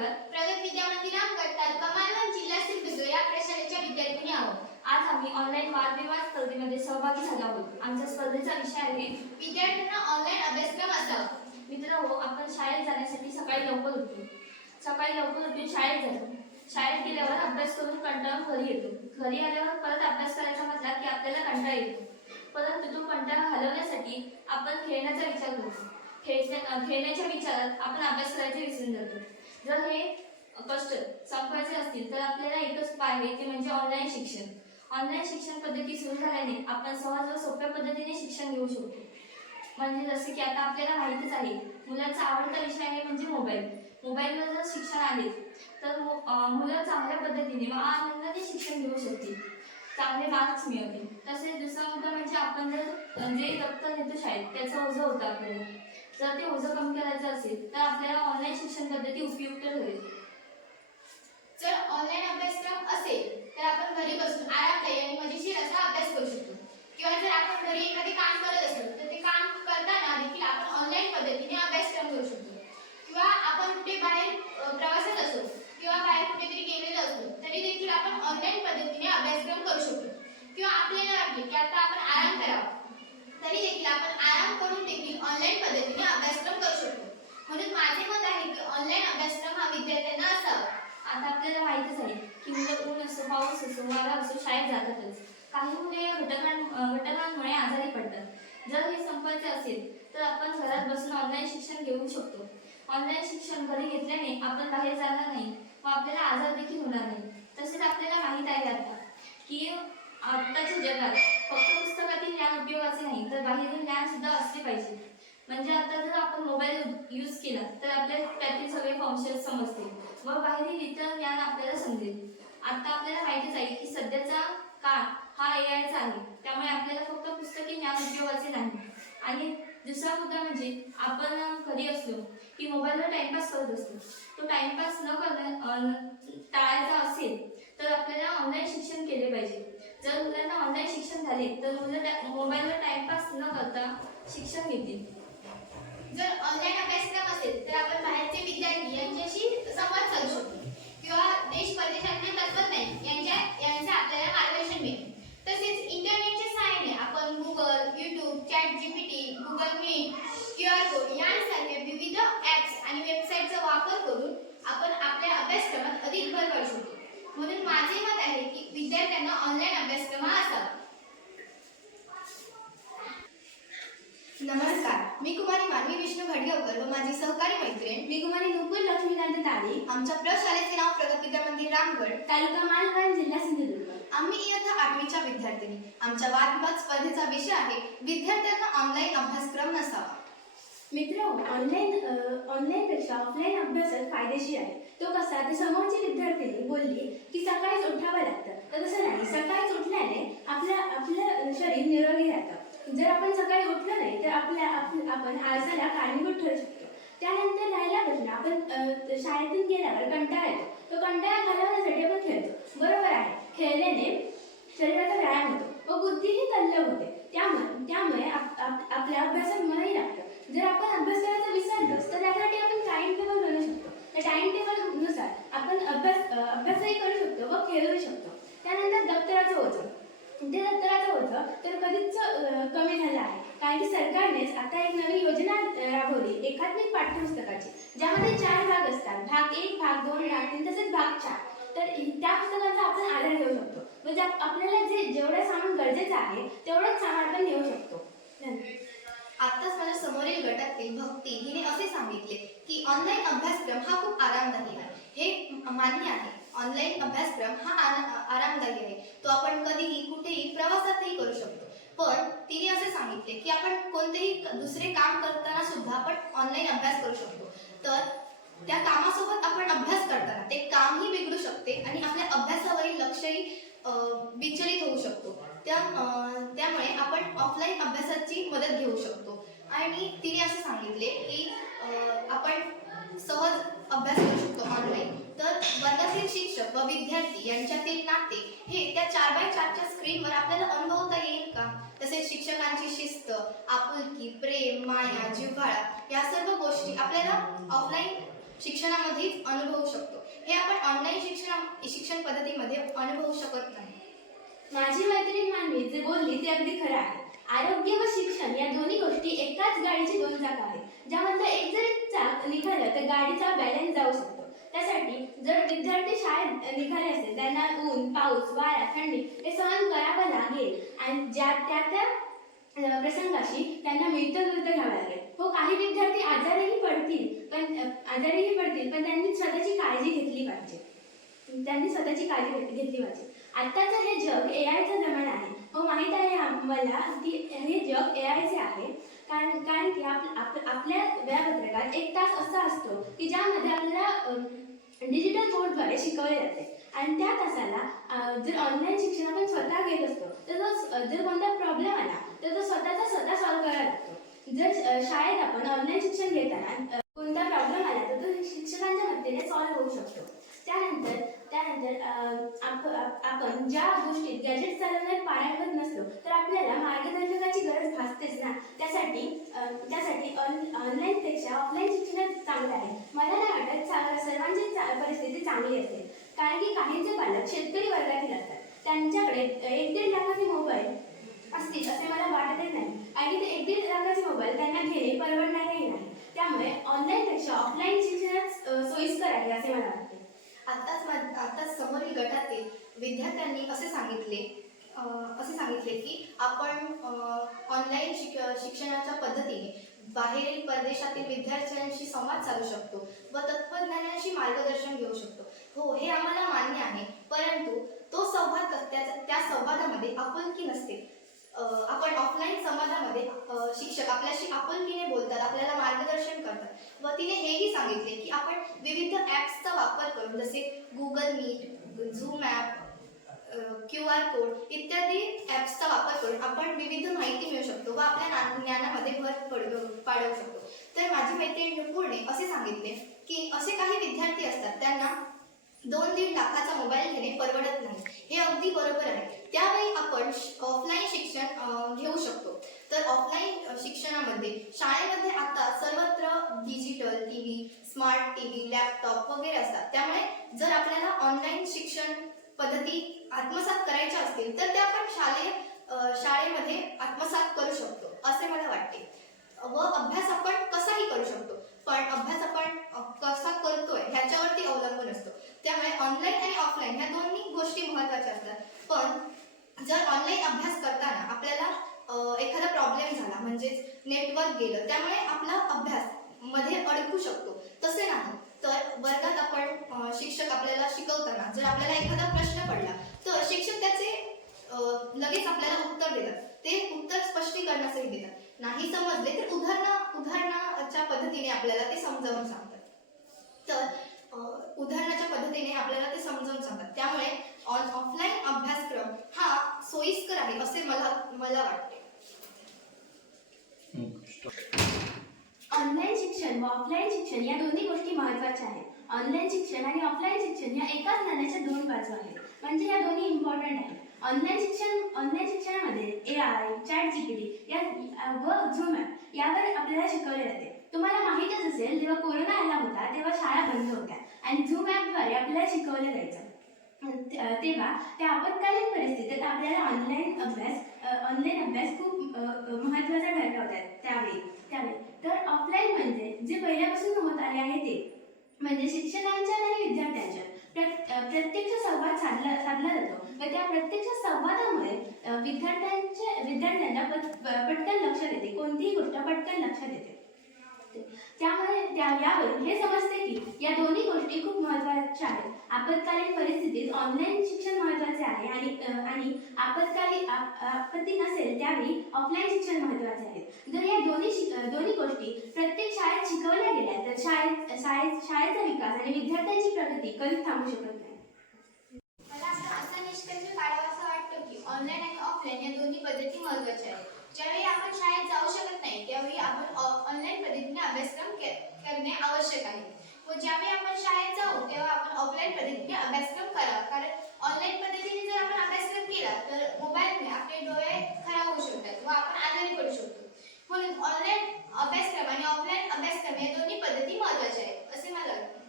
नववीच्या प्रगत विद्या मंदिर रामगड तालुका मालवण जिल्हा सिंधुदुर्ग या प्रशालेच्या विद्यार्थिनी आहोत. आज आम्ही ऑनलाईन वादविवाद स्पर्धेमध्ये सहभागी झालो आहोत. आमच्या स्पर्धेचा विषय आहे विद्यार्थ्यांना ऑनलाईन अभ्यासक्रम असावा मित्र हो आपण शाळेत जाण्यासाठी सकाळी लवकर उठतो. सकाळी लवकर उठून शाळेत जातो. शाळेत गेल्यावर अभ्यास करून कंटाळून घरी येतो. घरी आल्यावर परत अभ्यास करायचा म्हटला की आपल्याला कंटाळा येतो. परंतु तो कंटाळा घालवण्यासाठी आपण खेळण्याचा विचार करतो. खेळण्या खेळण्याच्या विचारात आपण अभ्यास करायचे विसरून जातो. जर हे कष्ट संपवायचे असतील तर आपल्याला एकच उपाय आहे ते म्हणजे ऑनलाईन शिक्षण. ऑनलाईन शिक्षण पद्धती सुरू झाल्याने आपण सहज व सोप्या पद्धतीने शिक्षण घेऊ शकतो. म्हणजे जसे की आता आपल्याला माहितीच आहे मुलांचा आवडता विषय आहे म्हणजे मोबाईल मोबाईलवर जर शिक्षण आले तर मुलं चांगल्या पद्धतीने व आनंदाने शिक्षण घेऊ शकतील. चांगले मार्क्स मिळतील. तसेच दुसरा मुद्दा म्हणजे आपण जर जे दप्तर नेतो शाळेत त्याचा ओझं होतं आपल्याला. जर ते ओझं कमी करायचं असेल तर आपल्याला ऑनलाईन शिक्षण पद्धती उपयुक्त ठरेल. जर ऑनलाईन अभ्यासक्रम असेल तर आपण घरी बसून आरामदायी आणि मजेशीर असा अभ्यास करू शकतो. किंवा जर आपण घरी एखादे काम करत असलो तर ते काम करताना देखील आपण ऑनलाईन पद्धतीने अभ्यासक्रम करू शकतो. किंवा आपण कुठे बाहेर अ, प्रवासात असो किंवा बाहेर कुठेतरी गेलेलो असलो तरी देखील आपण ऑनलाईन पद्धतीने अभ्यासक्रम करू शकतो किंवा आपल्याला वाटले की आता आपण आराम करावा तरी देखील आपण आराम करून देखील ऑनलाईन पद्धतीने अभ्यासक्रम करू शकतो. म्हणून माझे मत आहे की ऑनलाईन अभ्यासक्रम हा विद्यार्थ्यांना असावा. आता आपल्याला माहितीच आहे की मुलं ऊन असो पाऊस असो वारा असो शाळेत जातातच. काही मुले घटकां घटकांमुळे आजारी पडतात. जर हे संपायचे असेल तर आपण घरात बसून ऑनलाईन शिक्षण घेऊ शकतो. ऑनलाईन शिक्षण घरी घेतल्याने आपण बाहेर जाणार नाही व आपल्याला आजार देखील होणार नाही. तसेच आपल्याला माहीत आहे आता की आत्ताच्या जगात फक्त पुस्तकातील ज्ञान उपयोगाचे नाही तर बाहेरील ज्ञान सुद्धा असले पाहिजे. म्हणजे आता जर आपण मोबाईल यूज केला तर आपल्याला त्यातील सगळे फंक्शन समजतील. व बाहेरील इतर ज्ञान आपल्याला समजेल. आता आपल्याला माहितीच आहे की सध्याचा काळ हा ए आयचा आहे. त्यामुळे आपल्याला फक्त पुस्तकी ज्ञान उपयोगाचे नाही. आणि दुसरा मुद्दा म्हणजे आपण घरी असलो की मोबाईलवर टाइमपास करत असतो. तो टाइमपास न करणं टाळायचा असेल तर आपल्याला ऑनलाईन शिक्षण केले पाहिजे. जर मुलांना ऑनलाईन शिक्षण झाले. तर मुलं मोबाईलवर टाइमपास न करता शिक्षण घेतील. जर ऑनलाईन अभ्यासक्रम असेल तर आपण बाहेरचे विद्यार्थी यांच्याशी संवाद साधू शकतो. किंवा देश परदेशातले तत्वज्ञान यांच्या यांचे आपल्याला मार्गदर्शन मिळेल तसेच इंटरनेटच्या सहाय्याने आपण Google YouTube chat GPT Google Meet Q R code यांसारख्या विविध ॲप्स आणि वेबसाईटचा वापर करून आपण आपल्या अभ्यासक्रमात अधिक भर काढू शकतो म्हणून माझे मत आहे की विद्यार्थ्यांना ऑनलाईन अभ्यासक्रम असावा नमस्कार मी कुमारी मानवी विष्णू घडगावकर व माझी सहकारी मैत्रीण मी कुमारी नुपूर लक्ष्मीकांत तारे आमच्या प्रशालेचे नाव प्रगत विद्या मंदिर रामगड तालुका मालवण जिल्हा सिंधुदुर्ग. आम्ही इयत्ता आठवीच्या विद्यार्थिनी. आमच्या वादविवाद स्पर्धेचा विषय आहे विद्यार्थ्यांना ऑनलाईन अभ्यासक्रम नसावा. मित्र ऑनलाईन ऑनलाईन पेक्षा ऑफलाईन अभ्यासात फायदेशीर आहे. तो कसा ते समोरची विद्यार्थिनी बोलली की सकाळीच उठावं लागतं. तर तसं नाही. सकाळीच उठल्याने आपल्या आपलं शरीर निरोगी राहतं. जर आपण सकाळी उठलं नाही तर आपल्या आपण आजाला कारणीभूत ठरू शकतो. त्यानंतर राहिला प्रश्न आपण शाळेतून गेल्यावर कंटाळा येतो. तो कंटाळा घालवण्यासाठी आपण खेळतो. बरोबर आहे. खेळल्याने शरीराचा व्यायाम होतो व बुद्धीही तल्लभ होते. त्यामुळे त्यामुळे आप- आपल्या अभ्यासात मनही लागतं. जर आपण अभ्यास करायचा विसरलोच तर त्यासाठी आपण टाइम टेबल बनवू शकतो त्या टाइम टेबलनुसार आपण अभ्यास अ, अभ्यासही करू शकतो व खेळूही शकतो त्यानंतर दप्तराचं ओझं ते दप्तराचं ओझं तर कधीच अ, कमी झालं आहे कारण की सरकारनेच आता एक नवीन योजना अ, एकात्मिक पाठ्यपुस्तकाचे ज्यामध्ये चार भाग असतात भाग एक भाग दोन भाग तीन तसेच भाग चार. तर त्या पुस्तकाचा आपण आधार घेऊ शकतो. म्हणजे आपल्याला जे जेवढं सामान गरजेचं आहे तेवढंच सामान आपण घेऊ शकतो. आत्ताच माझ्या समोरील गटातील भक्ती हिने असे सांगितले की ऑनलाईन अभ्यासक्रम हा खूप आरामदायी आहे. हे मान्य आहे. ऑनलाईन अभ्यासक्रम हा आरामदायी आहे. तो आपण कधीही कुठेही प्रवासातही करू शकतो. पण तिने असे सांगितले की आपण कोणतेही दुसरे काम करताना सुद्धा आपण ऑनलाईन अभ्यास करू शकतो. तर त्या कामासोबत आपण अभ्यास करताना ते कामही बिघडू शकते आणि आपल्या अभ्यासावरील लक्षही विचलित होऊ शकतो. त्या त्यामुळे आपण ऑफलाईन अभ्यासाची मदत घेऊ शकतो. आणि तिने असे सांगितले की आपण सहज अभ्यास करू शकतो ऑनलाईन तर वर्गातील शिक्षक व विद्यार्थी यांच्यातील नाते हे त्या चार बाय चारच्या स्क्रीनवर आपल्याला अनुभवता येईल का? तसेच शिक्षकांची शिस्त आपुलकी प्रेम माया जिव्हाळा या सर्व गोष्टी आपल्याला ऑफलाईन शिक्षणामध्येच अनुभवू शकतो. हे आपण ऑनलाईन शिक्षण शिक्षण पद्धतीमध्ये अनुभवू शकत नाही. माझी मैत्रीण मानवी जे बोलली ते अगदी खरं आहे. आरोग्य व शिक्षण या दोन्ही गोष्टी एकाच गाडीची दोन चाक आहेत. ज्यामधलं एक जर चाक निघालं तर गाडीचा बॅलन्स जाऊ शकतो. त्यासाठी जर विद्यार्थी शाळेत निघाले असेल त्यांना ऊन पाऊस वारा थंडी हे सहन करावं लागेल. आणि ज्या त्या त्या प्रसंगाशी त्यांना मिळतं घ्यावं लागेल. हो काही विद्यार्थी आजारही पडतील पण आजारही पडतील पण त्यांनी स्वतःची काळजी घेतली पाहिजे. त्यांनी स्वतःची काळजी घेतली पाहिजे. आत्ताचं हे जग ए आयचं जमाना आहे. हो माहीत आहे मला की हे जग ए आयचे आहे. कारण कारण की आप, आप, आपल्या वेळापत्रकात एक तास असा असतो की ज्यामध्ये आपल्याला डिजिटल बोर्डद्वारे शिकवले जाते. आणि त्या तासाला जर ऑनलाईन शिक्षण आपण स्वतः घेत असतो तर तो जर कोणता प्रॉब्लेम आला तर तो स्वतःचा स्वतः सॉल्व्ह करायला लागतो. जर शाळेत आपण ऑनलाईन शिक्षण घेताना कोणता प्रॉब्लेम आला तर तो शिक्षकांच्या मदतीने सॉल्व्ह होऊ शकतो. त्यानंतर त्यानंतर आपण ज्या गोष्टीत गॅजेट चालवण्यात पारंगत नसलो तर आपल्याला मार्गदर्शकाची गरज भासतेच ना. त्यासाठी त्यासाठी ऑन ऑनलाईनपेक्षा ऑफलाईन शिक्षणच चांगलं आहे. मला नाही वाटत सर्वांची चा- परिस्थिती चांगली असेल. कारण की काहींचे पालक शेतकरी वर्गातील असतात. त्यांच्याकडे एक दीड लाखाचे मोबाईल असतील असे मला वाटतच नाही. आणि ते एक दीड लाखाचे मोबाईल त्यांना घेणे परवडणारही नाही. त्यामुळे ऑनलाईनपेक्षा ऑफलाईन शिक्षणच सोयीस्कर आहे असे मला वाटते. आताच मा- आताच समोरील गटातील विद्यार्थ्यांनी असे सांगितले असे सांगितले की आपण ऑनलाईन शिक शिक्षणाच्या पद्धतीने बाहेरील परदेशातील विद्यार्थ्यांशी संवाद साधू शकतो व तत्वज्ञानाशी मार्गदर्शन घेऊ शकतो. हो हे आम्हाला मान्य आहे परंतु तो संवाद त्याच्या त्या संवादामध्ये आपुलकी नसते. आपण ऑफलाईन समाजामध्ये शिक्षक आपल्याशी आपुलकीने बोलतात आपल्याला मार्गदर्शन करतात. व तिने हेही सांगितले की आपण विविध ॲप्सचा वापर करून जसे Google Meet Zoom app Q R code इत्यादी ॲप्सचा वापर करून आपण विविध माहिती मिळू शकतो व आपल्या ना- ज्ञानामध्ये भर पडू पाडवू शकतो. तर माझी मैत्रीण नुपूरने असे सांगितले की असे काही विद्यार्थी असतात त्यांना दोन दीड लाखाचा मोबाईल घेणे परवडत नाही. हे अगदी बरोबर आहे. त्यावेळी आपण ऑफलाईन शिक्षण घेऊ शकतो. तर ऑफलाईन शिक्षणामध्ये शाळेमध्ये आता सर्वत्र digital T V smart T V laptop वगैरे असतात. त्यामुळे जर आपल्याला ऑनलाईन शिक्षण पद्धती आत्मसात करायच्या असतील तर त्या आपण शालेय शाळेमध्ये आत्मसात करू शकतो असे मला वाटते. व अभ्यास आपण कसाही करू शकतो पण अभ्यास आपण कसा करतोय ह्याच्यावरती अवलंबून असतो. त्यामुळे ऑनलाईन आणि ऑफलाईन ह्या दोन्ही गोष्टी महत्त्वाच्या असतात. पण जर ऑनलाईन अभ्यास करताना आपल्याला एखादा प्रॉब्लेम झाला म्हणजेच नेटवर्क गेलं त्यामुळे आपला अभ्यास मध्ये अडकू शकतो. तसे नाही तर वर्गात आपण शिक्षक आपल्याला शिकवताना जर आपल्याला एखादा प्रश्न पडला तर शिक्षक त्याचे लगेच आपल्याला उत्तर देतात. ते उत्तर स्पष्टीकरणासही देतात. नाही समजले तर उदाहरण उदाहरणाच्या पद्धतीने आपल्याला ते समजावून सांगतात. तर उदाहरणाच्या पद्धतीने आपल्याला ते समजावून सांगतात. त्यामुळे ऑन ऑफलाईन अभ्यासक्रम हा सोयीस्कर आहे असे मला मला वाटते. ऑनलाईन शिक्षण व ऑफलाईन शिक्षण या दोन्ही गोष्टी महत्त्वाच्या आहेत. ऑनलाईन शिक्षण आणि ऑफलाईन शिक्षण या एकाच नाण्याच्या दोन बाजू आहेत. म्हणजे या दोन्ही इम्पॉर्टंट आहेत. ऑनलाईन शिक्षण ऑनलाईन शिक्षणामध्ये ए आय चॅट जीपीटी या व झूम ॲप यावर आपल्याला शिकवले जाते. तुम्हाला माहीतच असेल जेव्हा कोरोना आला होता तेव्हा शाळा बंद होत्या. आणि झूम ॲपद्वारे आपल्याला शिकवलं जायचं. तेव्हा त्या आपत्कालीन परिस्थितीत आपल्याला ऑनलाईन अभ्यास ऑनलाईन अभ्यास खूप महत्त्वाचा ठरला होता त्यावेळी त्यावेळी. तर ऑफलाईन म्हणजे जे पहिल्यापासून होत आले आहे ते म्हणजे शिक्षकांच्या आणि विद्यार्थ्यांच्या प्रत्यक्ष संवाद साधला साधला जातो. व त्या प्रत्यक्ष संवादामुळे विद्यार्थ्यांच्या विद्यार्थ्यांना पट- पटकन लक्षात येते कोणतीही गोष्ट पटकन लक्षात येते त्यामुळे त्या यावरून हे समजते की या दोन्ही गोष्टी खूप महत्त्वाच्या आहेत. आपत्कालीन परिस्थितीत ऑनलाईन शिक्षण महत्त्वाचे आहे आणि आणि आपत्कालीन आपत्ती नसेल त्यावेळी ऑफलाईन शिक्षण महत्त्वाचे आहे. जर या दोन्ही शिक- दोन्ही गोष्टी प्रत्येक शाळेत शिकवल्या गेल्या तर शाळेत शाळेत शाळेचा विकास आणि विद्यार्थ्यांची प्रगती कधीच थांबू शकत नाही. मला आता असा निष्कर्ष काढावा असं वाटतं की ऑनलाईन आणि ऑफलाईन या दोन्ही पद्धती महत्त्वाच्या आहेत. ज्यावेळी आपण शाळेत जाऊ शकत नाही त्यावेळी आपण ऑनलाईन पद्धतीने अभ्यासक्रम के- करणे आवश्यक आहे. व ज्यावेळी आपण शाळेत जाऊ तेव्हा आपण ऑफलाईन पद्धतीने अभ्यासक्रम करावा. कारण ऑनलाईन पद्धतीने जर आपण अभ्यासक्रम केला तर मोबाईलमुळे आपले डोळे खराब होऊ शकतात व आपण आजारी पडू शकतो. म्हणून ऑनलाईन अभ्यासक्रम आणि ऑफलाईन अभ्यासक्रम या दोन्ही पद्धती महत्त्वाच्या आहेत असे मला वाटते.